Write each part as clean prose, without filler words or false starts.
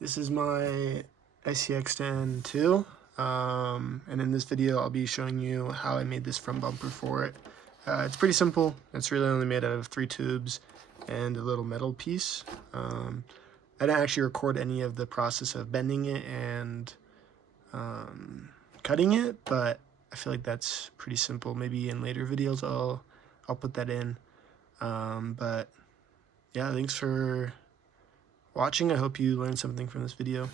This is my ICX 2, and in this video I'll be showing you how I made this front bumper for it. It's pretty simple. It's really only made out of 3 tubes and a little metal piece. I didn't actually record any of the process of bending it and cutting it, but I feel like that's pretty simple. Maybe in later videos I'll put that in. But yeah, thanks for watching. I hope you learned something from this video.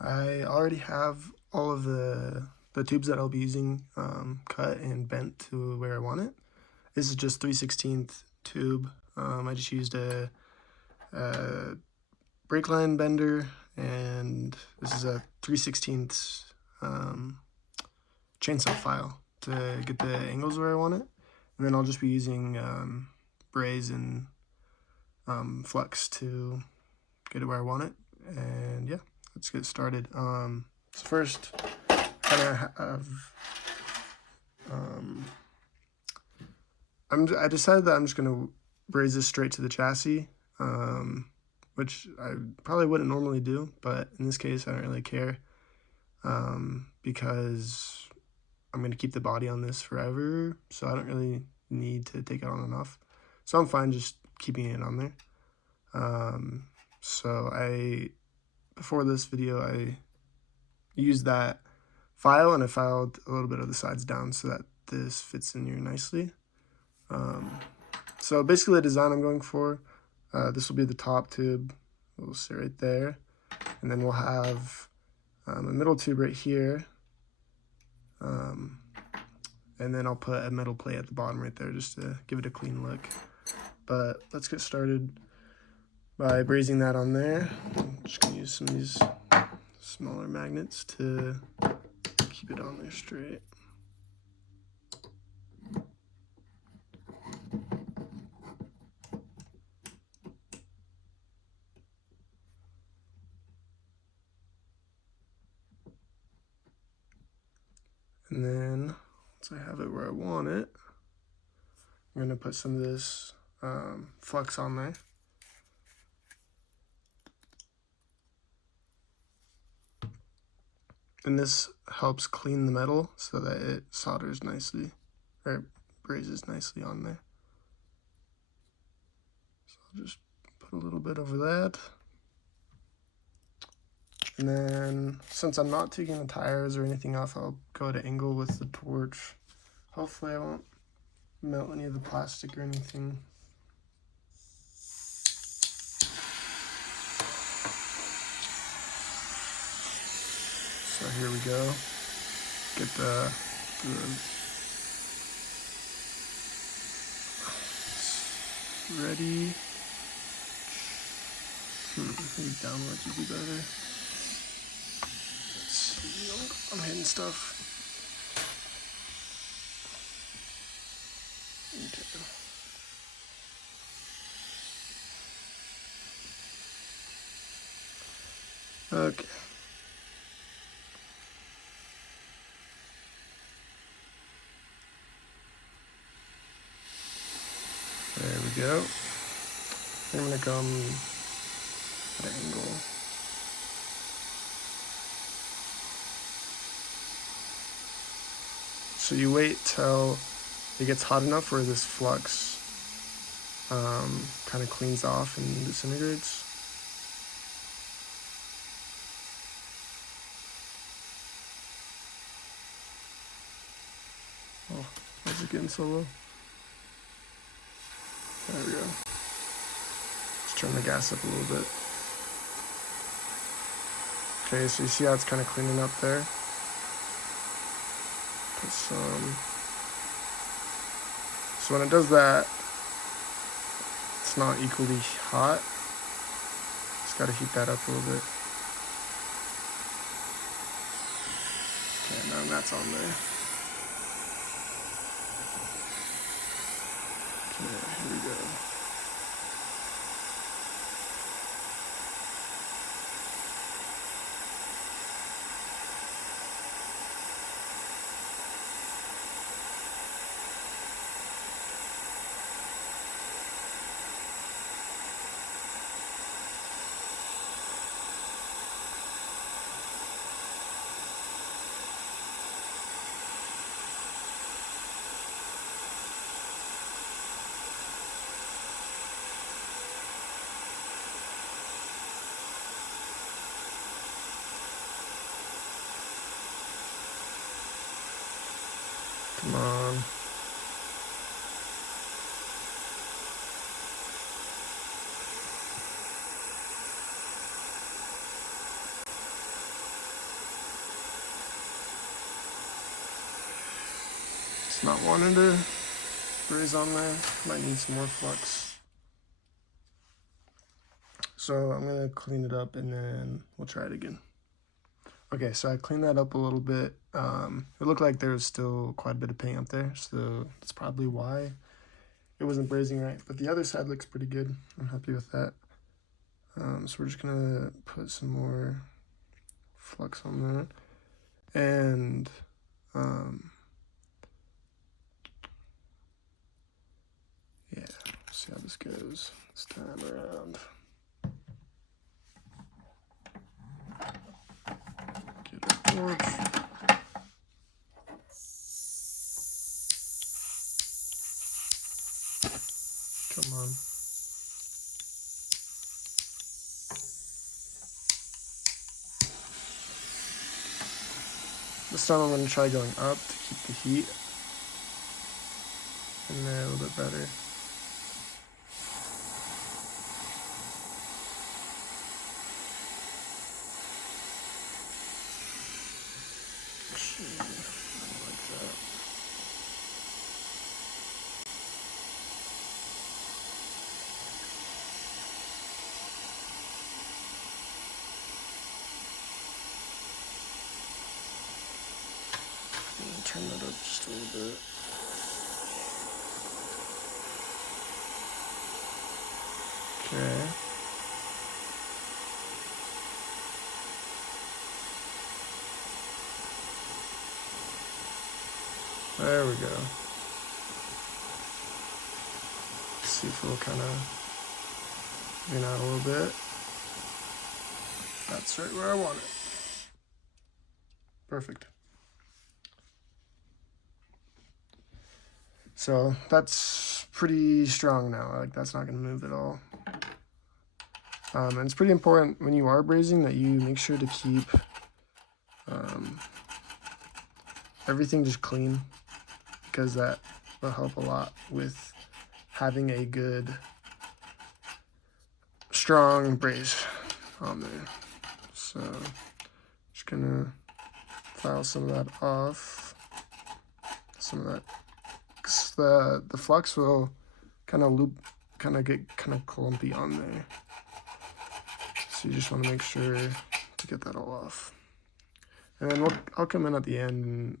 I already have all of the tubes that I'll be using cut and bent to where I want it. This is just 3/16 tube. I just used a brake line bender, and this is a 3/16 chainsaw file to get the angles where I want it. And then I'll just be using braze and flux to get it where I want it. And yeah, let's get started. So first, I decided that I'm just gonna braze this straight to the chassis, which I probably wouldn't normally do, but in this case I don't really care, because I'm gonna keep the body on this forever, so I don't really need to take it on and off. So I'm fine just keeping it on there. So before this video, I used that file and I filed a little bit of the sides down so that this fits in here nicely. So basically the design I'm going for, this will be the top tube. We'll sit right there, and then we'll have a middle tube right here, and then I'll put a metal plate at the bottom right there just to give it a clean look. But let's get started by brazing that on there. I'm just gonna use some of these smaller magnets to keep it on there straight. And then, once I have it where I want it, I'm gonna put some of this flux on there. And this helps clean the metal so that it solders nicely, or brazes nicely on there. So I'll just put a little bit over that. And then, since I'm not taking the tires or anything off, I'll go at an angle with the torch. Hopefully I won't melt any of the plastic or anything. So here we go. Get the ready. Maybe downwards would be better. Let's see, I'm hitting stuff. Okay. There we go. I'm gonna come at an angle. So you wait till it gets hot enough where this flux kind of cleans off and disintegrates. Oh, why is it getting so low? There we go. Let's turn the gas up a little bit. Okay, so you see how it's kind of cleaning up there? Put some. So when it does that, it's not equally hot. Just gotta heat that up a little bit. Okay, now that's on there. Okay, here we go. Come on. It's not wanting to braze on there. Might need some more flux. So I'm gonna clean it up and then we'll try it again. Okay, so I cleaned that up a little bit. It looked like there was still quite a bit of paint up there, so that's probably why it wasn't brazing right. But the other side looks pretty good. I'm happy with that. So we're just gonna put some more flux on that. And yeah, see how this goes this time around. Get a torch. Come on. This time I'm going to try going up to keep the heat in there a little bit better. Actually, I don't like that. Turn that up just a little bit. Okay. There we go. Let's see if it'll kind of lean out a little bit. That's right where I want it. Perfect. So that's pretty strong now. Like, that's not going to move at all. And it's pretty important when you are brazing that you make sure to keep everything just clean, because that will help a lot with having a good, strong braze on there. So just gonna file some of that off. Some of that. The flux will kind of get kind of clumpy on there. So you just want to make sure to get that all off. And then I'll come in at the end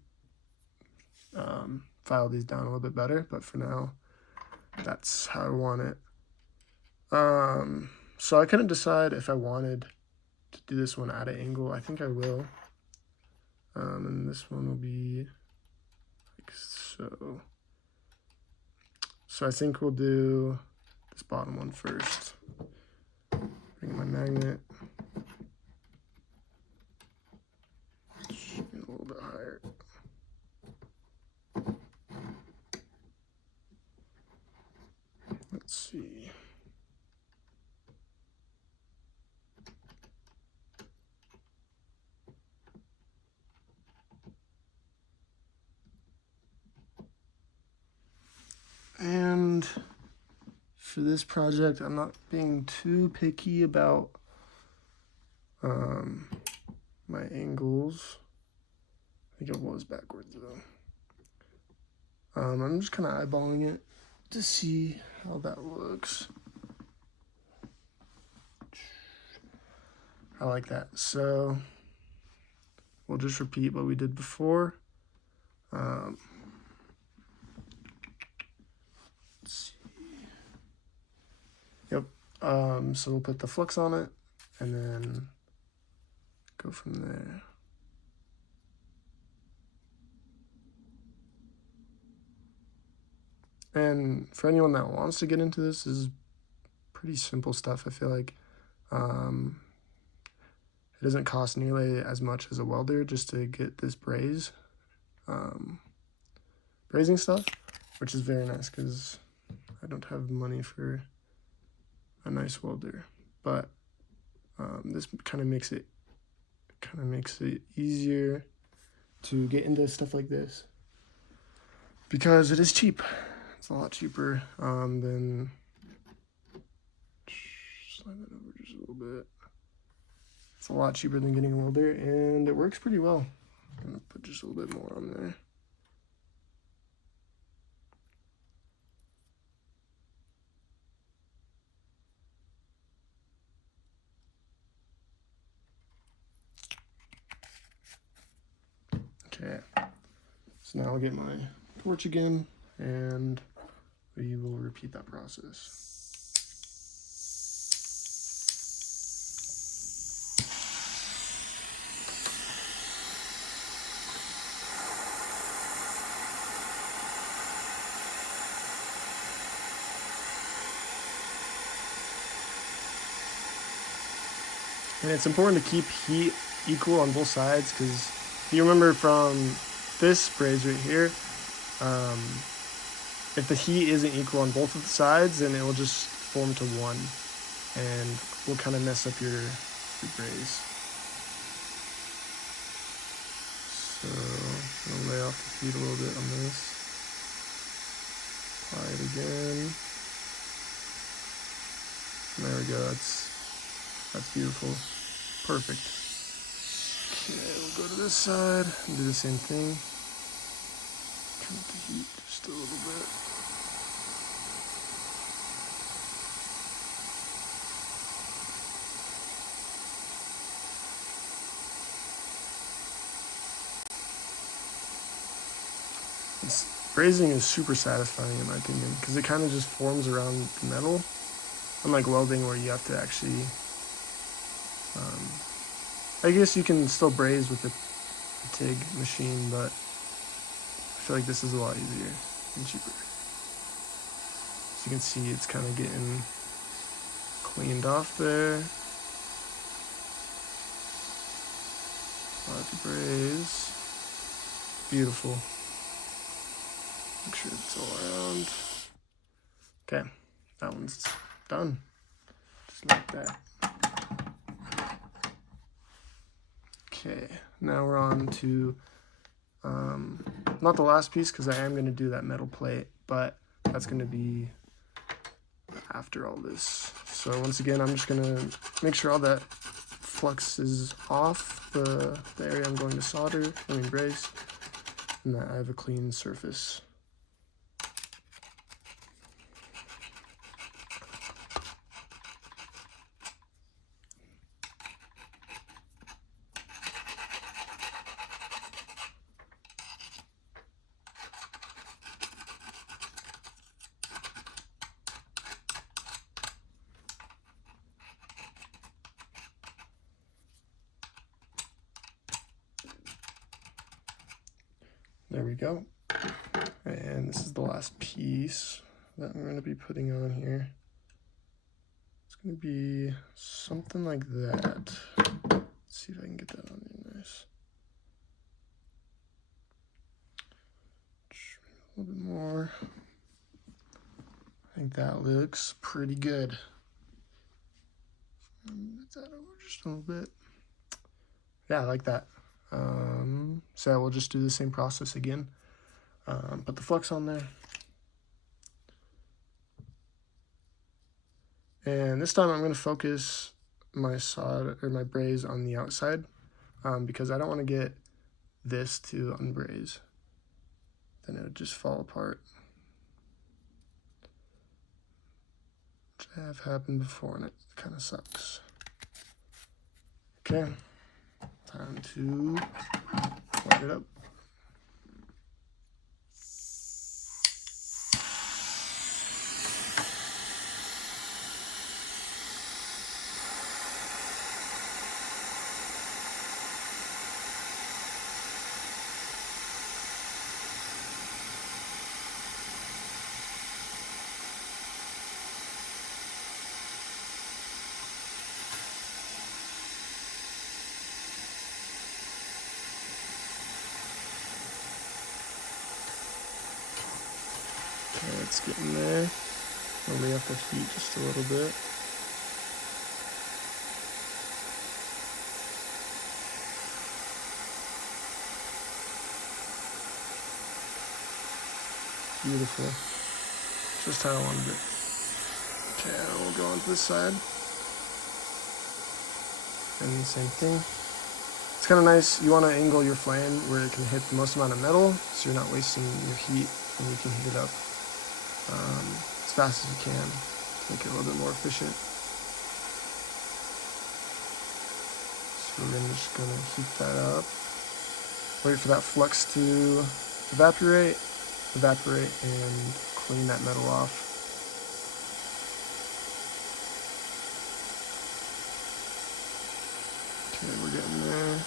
and file these down a little bit better, but for now, that's how I want it. So I couldn't decide if I wanted to do this one at an angle. I think I will. And this one will be like so. So I think we'll do this bottom one first. Bring in my magnet. A little bit higher. Let's see. And for this project, I'm not being too picky about my angles. I think it was backwards though. I'm just kind of eyeballing it to see how that looks. I like that. So we'll just repeat what we did before. Let's see. Yep. So we'll put the flux on it and then go from there. And for anyone that wants to get into this is pretty simple stuff. I feel like it doesn't cost nearly as much as a welder just to get this brazing stuff, which is very nice because I don't have money for a nice welder. But this kind of makes it easier to get into stuff like this. because it is cheap. It's a lot cheaper than, slide that over just a little bit. It's a lot cheaper than getting a welder, and it works pretty well. I'm gonna put just a little bit more on there. Okay, so now I'll get my torch again, and we will repeat that process. And it's important to keep heat equal on both sides, because if you remember from this braze right here, if the heat isn't equal on both of the sides, then it will just form to one, and will kind of mess up your braze. So I'm gonna lay off the heat a little bit on this. Apply it again. And there we go. That's beautiful. Perfect. Okay, we'll go to this side and do the same thing. Turn up the heat just a little bit. Brazing is super satisfying in my opinion, because it kind of just forms around the metal. Unlike welding, where you have to actually, I guess you can still braze with the TIG machine, but I feel like this is a lot easier and cheaper. So you can see it's kind of getting cleaned off there. Apply the braze. Beautiful. Make sure it's all around. Okay, that one's done. Just like that. Okay, now we're on to, not the last piece, because I am going to do that metal plate, but that's going to be after all this. So once again, I'm just going to make sure all that flux is off the area I'm going to braze, and that I have a clean surface. There we go. And this is the last piece that I'm going to be putting on here. It's going to be something like that. Let's see if I can get that on there nice. A little bit more. I think that looks pretty good. Move that over just a little bit. Yeah, I like that. So we'll just do the same process again. Put the flux on there. And this time I'm going to focus my my braze on the outside, because I don't want to get this to unbraze. Then it would just fall apart. Which I have happened before, and it kind of sucks. Okay, time to light it up. Okay, it's getting there. I'll lay off the heat just a little bit. Beautiful. Just how I wanted it. Okay, we'll go on to this side. And same thing. It's kind of nice. You want to angle your flame where it can hit the most amount of metal, so you're not wasting your heat, and you can heat it up as fast as you can to make it a little bit more efficient. So we're just going to heat that up. Wait for that flux to evaporate, and clean that metal off. Okay, we're getting there.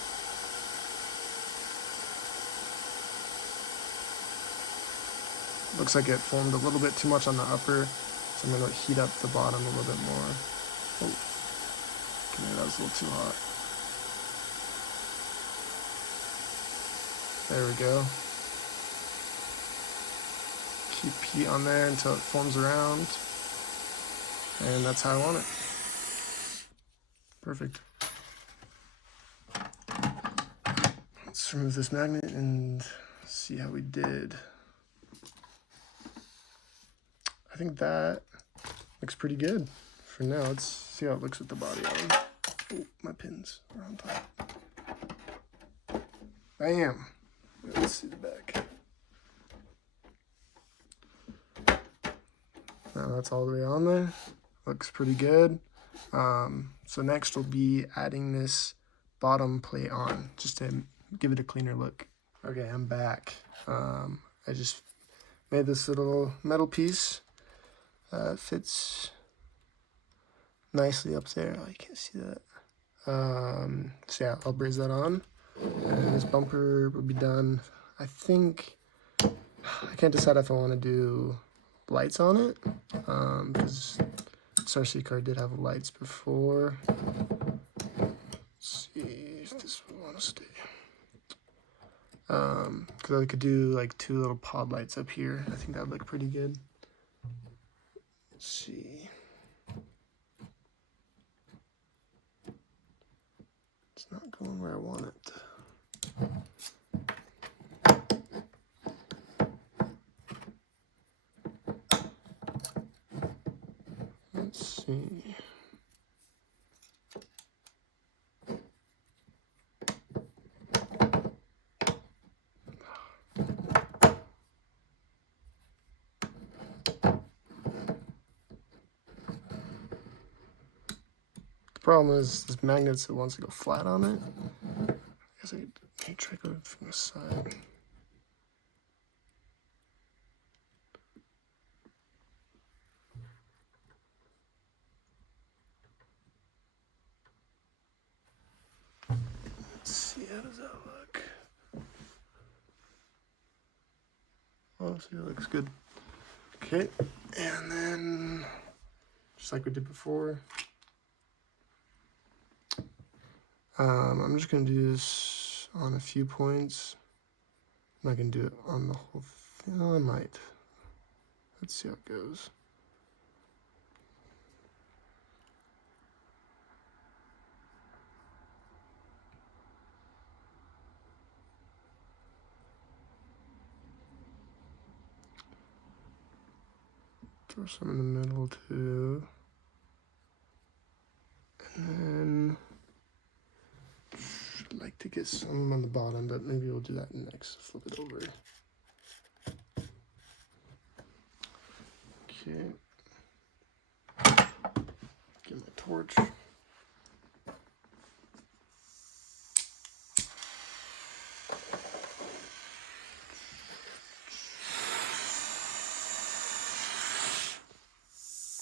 Looks like it formed a little bit too much on the upper, so I'm going to heat up the bottom a little bit more. Oh, okay, that was a little too hot. There we go. Keep heat on there until it forms around, and that's how I want it. Perfect. Let's remove this magnet and see how we did. I think that looks pretty good for now. Let's see how it looks with the body on. Oh, my pins are on top. Bam! Let's see the back. Now that's all the way on there. Looks pretty good. So next we'll be adding this bottom plate on, just to give it a cleaner look. Okay, I'm back. I just made this little metal piece. Fits nicely up there. Oh, you can't see that. So yeah, I'll braze that on. And this bumper will be done. I think, I can't decide if I want to do lights on it, because this RC car did have lights before. Let's see if this would want to stay. Because I could do like 2 little pod lights up here. I think that would look pretty good. Let's see. It's not going where I want it. Let's see. The problem is this magnet, it wants to go flat on it. I guess I can try going from the side. Let's see, how does that look? Honestly, it looks good. Okay, and then just like we did before, I'm just gonna do this on a few points. I'm not gonna do it on the whole thing. Oh, I might. Let's see how it goes. Throw some in the middle too. And then I'd like to get some on the bottom, but maybe we'll do that next. Flip it over. Okay. Get my torch.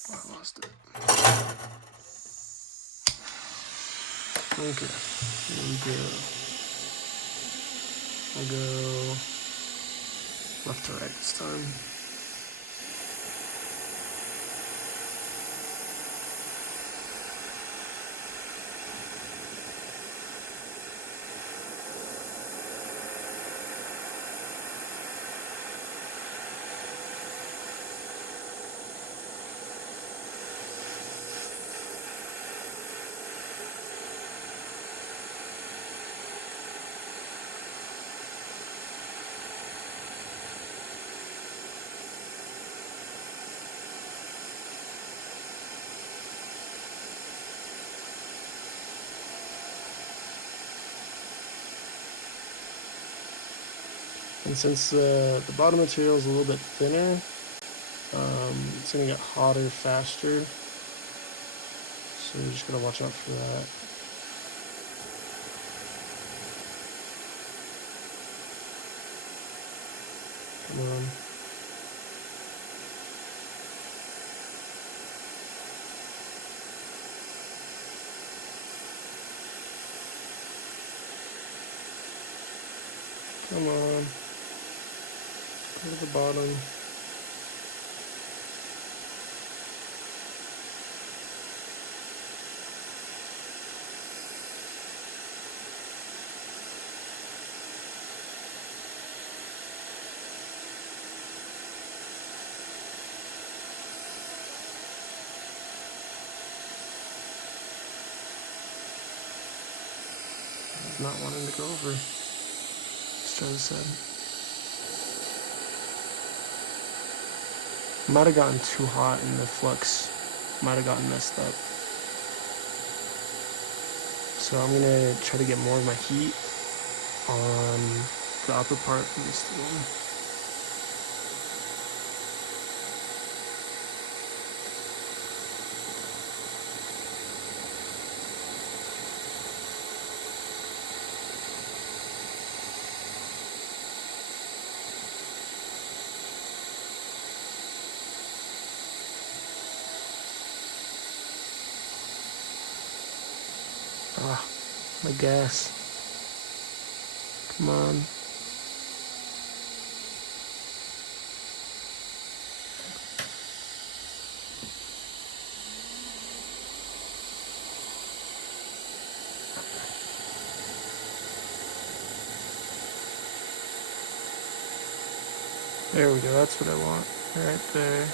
Oh, I lost it. Okay, here we go. I'll go left to right this time. And since the bottom material is a little bit thinner, it's going to get hotter faster. So you just got to watch out for that. Come on. Come on. Go to the bottom. It's not wanting to go over. Let's try this side. Might have gotten too hot and the flux might have gotten messed up. So I'm gonna try to get more of my heat on the upper part of this thing. Ah, my gas. Come on. There we go, that's what I want. Right there.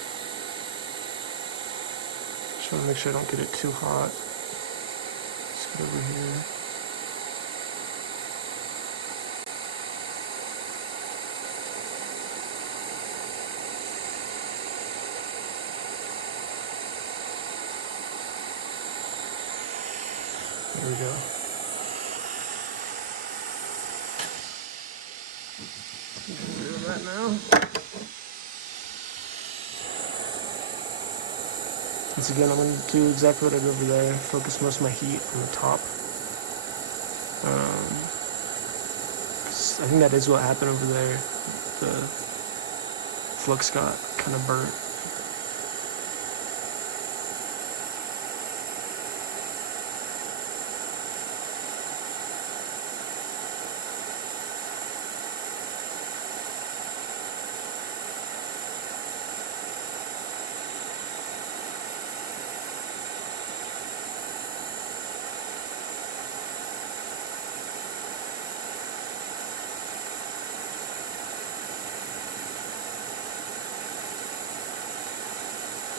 Just want to make sure I don't get it too hot. Let's get over here. There we go. Do that now. Once again, I'm going to do exactly what I did over there. Focus most of my heat on the top. I think that is what happened over there. The flux got kind of burnt.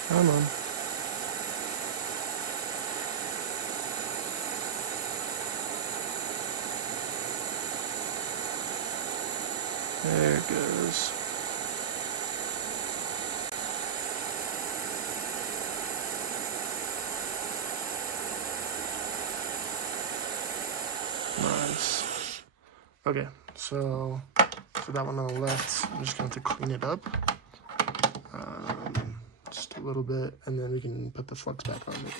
Come on. There it goes. Nice. Okay, so for that one on the left, I'm just going to have to clean it up. Just a little bit, and then we can put the flux back on it.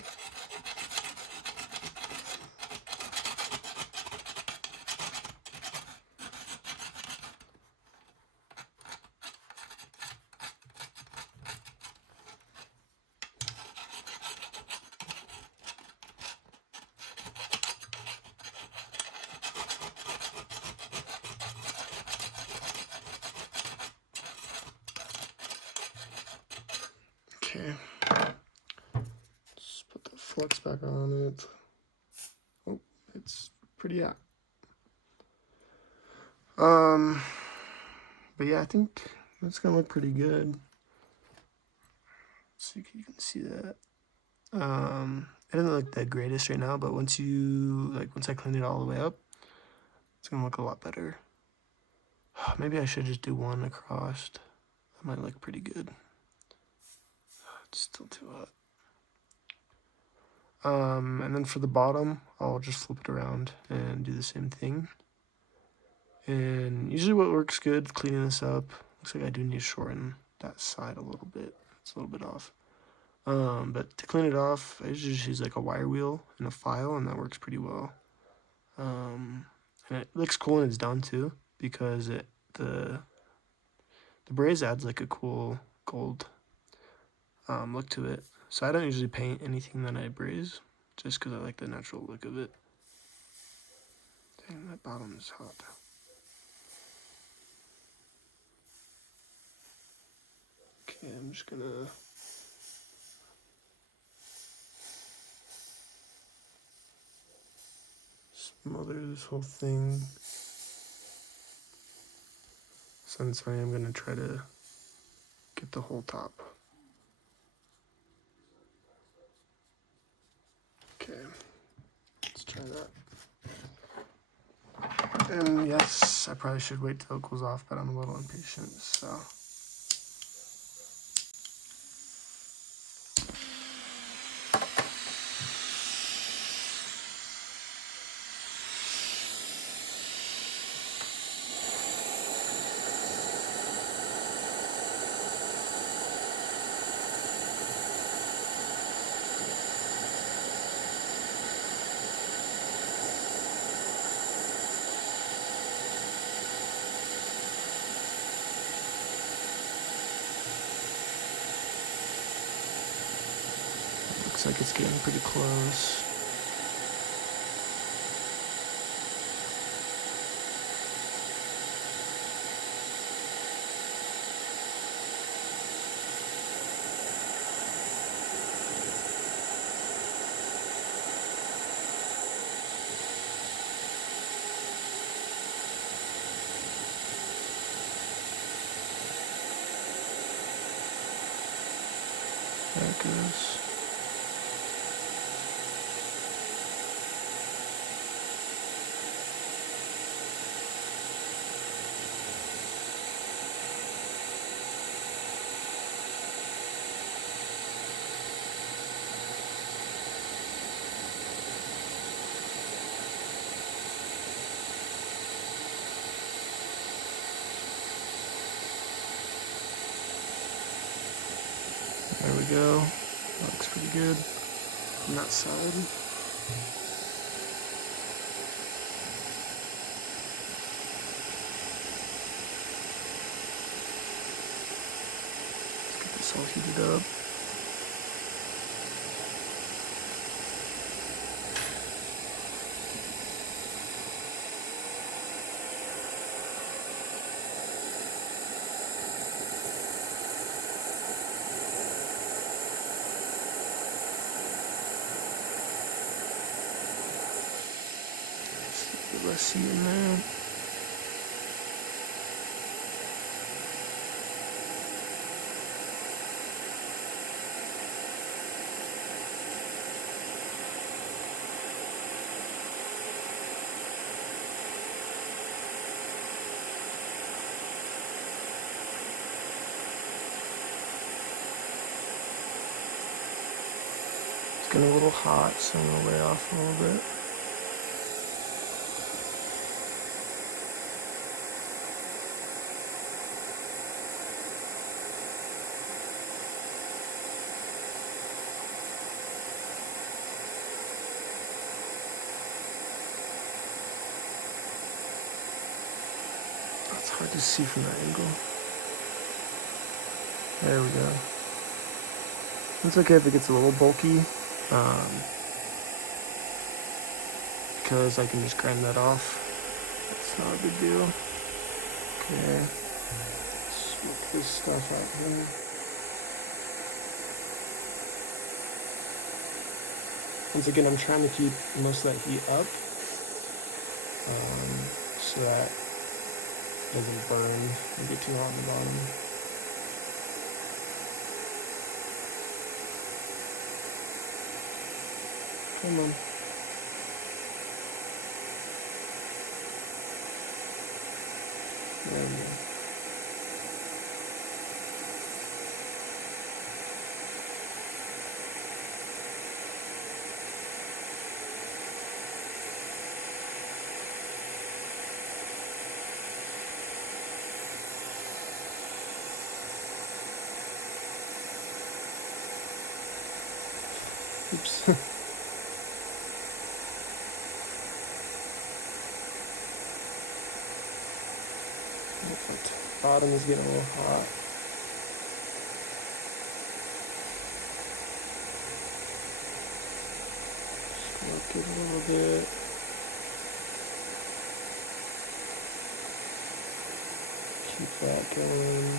Okay, just put the flux back on it. Oh, it's pretty hot. But yeah, I think that's gonna look pretty good. So you can see that. It doesn't look the greatest right now, but once I clean it all the way up, it's gonna look a lot better. Maybe I should just do one across. That might look pretty good. It's still too hot. And then for the bottom, I'll just flip it around and do the same thing. And usually what works good cleaning this up, looks like I do need to shorten that side a little bit. It's a little bit off. But to clean it off, I usually just use like a wire wheel and a file, and that works pretty well. And it looks cool when it's done too, because the braze adds like a cool gold look to it. So I don't usually paint anything that I braze, just because I like the natural look of it. Dang, that bottom is hot. Okay, I'm just gonna smother this whole thing, since I am gonna try to get the whole top. Okay, let's try that. And yes, I probably should wait till it cools off, but I'm a little impatient, so. Looks like it's getting pretty close. There it goes. There we go. Looks pretty good on that side. Let's get this all heated up. Let's see in there. It's getting a little hot, so I'm gonna lay off a little bit. It's hard to see from that angle. There we go. It's okay if it gets a little bulky, because I can just grind that off. It's not a big deal. Okay, let's smoke this stuff out here. Once again, I'm trying to keep most of that heat up, so that it doesn't burn and get too hot on the bottom. Come on. There we go. Oops. The bottom is getting a little hot. Just work it a little bit. Keep that going.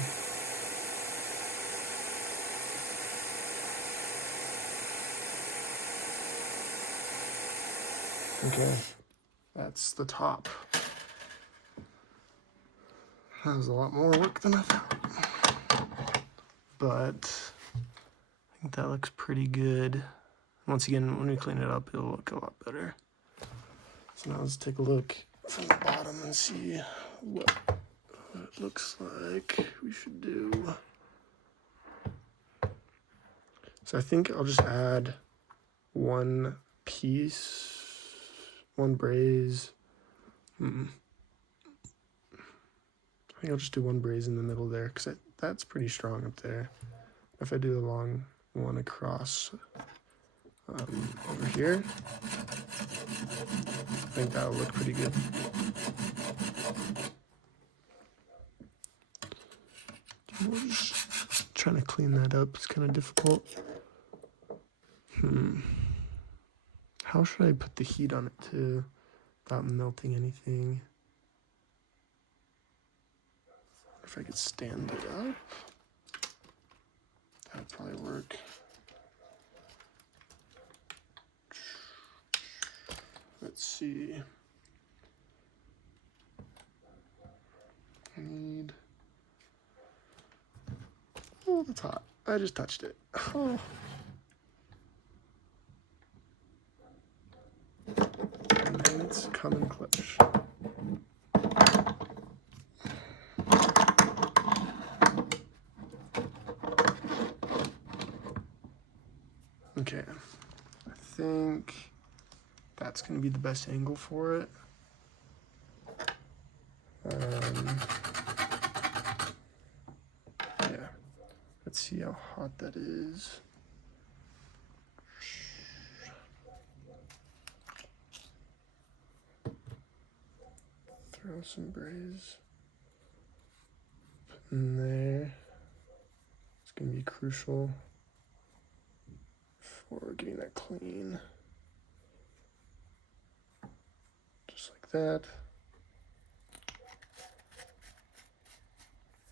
Okay, that's the top. That was a lot more work than I thought. But I think that looks pretty good. Once again, when we clean it up, it'll look a lot better. So now let's take a look from the bottom and see what it looks like we should do. So I think I'll just add one piece, one braze. I think I'll just do one braze in the middle there, because that's pretty strong up there. If I do a long one across over here, I think that'll look pretty good. We're just trying to clean that up. It's kind of difficult. How should I put the heat on it too, without melting anything? If I could stand it up, that'd probably work. Let's see. I need. Oh, that's hot. I just touched it. Oh. And then it's coming clutch. Okay, I think that's going to be the best angle for it. Yeah, let's see how hot that is. Throw some braze in there. It's going to be crucial for getting that clean. Just like that.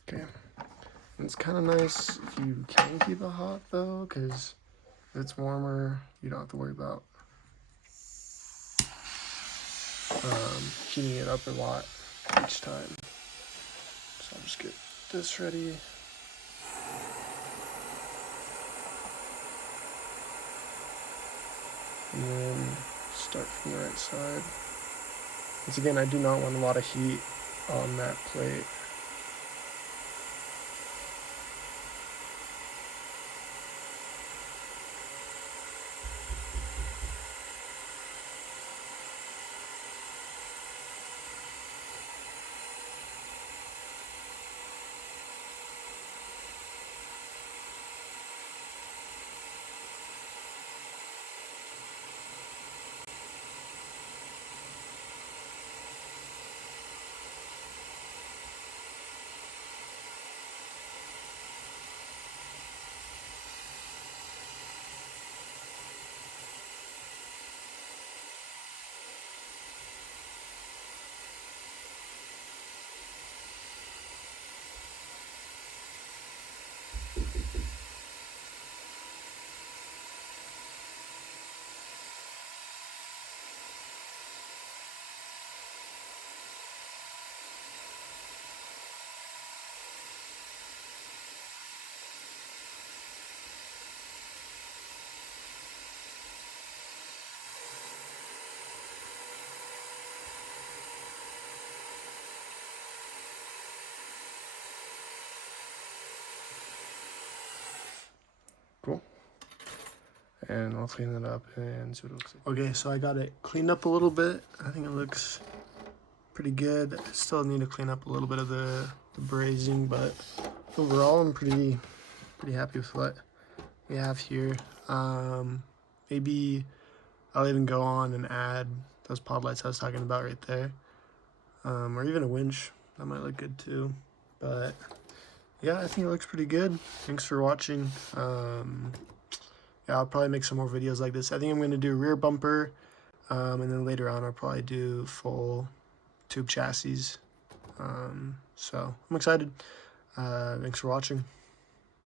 Okay. And it's kind of nice if you can keep it hot though, because if it's warmer, you don't have to worry about heating it up a lot each time. So I'll just get this ready. And then start from the right side. Once again, I do not want a lot of heat on that plate. Cool. And I'll clean it up and see what it looks like. Okay, so I got it cleaned up a little bit. I think it looks pretty good. I still need to clean up a little bit of the brazing, but overall I'm pretty happy with what we have here. Maybe I'll even go on and add those pod lights I was talking about right there. Or even a winch. That might look good too. But yeah, I think it looks pretty good. Thanks for watching. Yeah, I'll probably make some more videos like this. I think I'm going to do rear bumper. And then later on I'll probably do full tube chassis. So I'm excited. Thanks for watching.